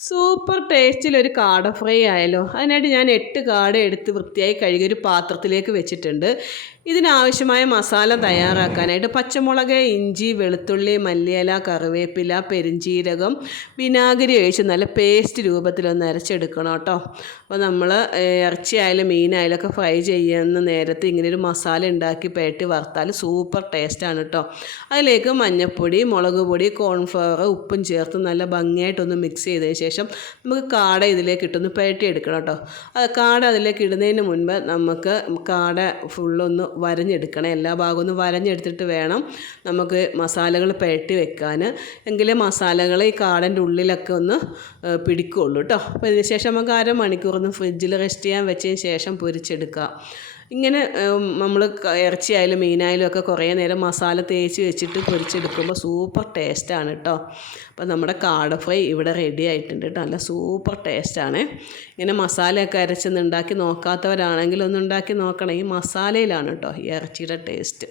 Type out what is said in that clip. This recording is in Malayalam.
സൂപ്പർ ടേസ്റ്റിലൊരു കാട ഫ്രൈ ആയല്ലോ. അതിനായിട്ട് ഞാൻ 8 കാട എടുത്ത് വൃത്തിയായി കഴുകി ഒരു പാത്രത്തിലേക്ക് വെച്ചിട്ടുണ്ട്. ഇതിനാവശ്യമായ മസാല തയ്യാറാക്കാനായിട്ട് പച്ചമുളക്, ഇഞ്ചി, വെളുത്തുള്ളി, മല്ലിയില, കറിവേപ്പില, പെരുംജീരകം, വിനാഗിരി ഒഴിച്ച് നല്ല പേസ്റ്റ് രൂപത്തിലൊന്ന് അരച്ചെടുക്കണം കേട്ടോ. അപ്പോൾ നമ്മൾ ഇറച്ചിയായാലും മീനായാലും ഒക്കെ ഫ്രൈ ചെയ്യുന്ന നേരത്ത് ഇങ്ങനെയൊരു മസാല ഉണ്ടാക്കി പുരട്ടി വറുത്താൽ സൂപ്പർ ടേസ്റ്റാണ് കേട്ടോ. അതിലേക്ക് മഞ്ഞൾപ്പൊടി, മുളക് പൊടി, കോൺഫ്ലവർ, ഉപ്പും ചേർത്ത് നല്ല ഭംഗിയായിട്ടൊന്ന് മിക്സ് ചെയ്തതിന് ശേഷം നമുക്ക് കാട ഇതിലേക്ക് ഇട്ടൊന്ന് പുരട്ടി എടുക്കണം കേട്ടോ. കാട അതിലേക്ക് ഇടുന്നതിന് മുൻപ് നമുക്ക് കാട ഫുള്ളൊന്ന് വരഞ്ഞെടുക്കണം. എല്ലാ ഭാഗവും ഒന്ന് വരഞ്ഞെടുത്തിട്ട് വേണം നമുക്ക് മസാലകൾ പുരട്ടി വെക്കാൻ. എങ്കിലേ മസാലകൾ ഈ കാടൻ്റെ ഉള്ളിലൊക്കെ ഒന്ന് പിടിക്കുകയുള്ളൂ കേട്ടോ. അപ്പോൾ ഇതിന് ശേഷം നമുക്ക് അരമണിക്കൂറൊന്ന് ഫ്രിഡ്ജിൽ റെസ്റ്റ് ചെയ്യാൻ വെച്ചതിന് ശേഷം പൊരിച്ചെടുക്കുക. ഇങ്ങനെ നമ്മൾ ഇറച്ചിയായാലും മീനായാലും ഒക്കെ കുറേ നേരം മസാല തേച്ച് വെച്ചിട്ട് പൊരിച്ചെടുക്കുമ്പോൾ സൂപ്പർ ടേസ്റ്റാണ് കേട്ടോ. അപ്പോൾ നമ്മുടെ കാട ഫ്രൈ ഇവിടെ റെഡി ആയിട്ടുണ്ട് കേട്ടോ. നല്ല സൂപ്പർ ടേസ്റ്റാണ്. ഇങ്ങനെ മസാലയൊക്കെ അരച്ചൊന്ന് ഉണ്ടാക്കി നോക്കാത്തവരാണെങ്കിൽ ഒന്ന് ഉണ്ടാക്കി നോക്കണം. ഈ മസാലയിലാണ് കേട്ടോ ഈ ഇറച്ചിയുടെ ടേസ്റ്റ്.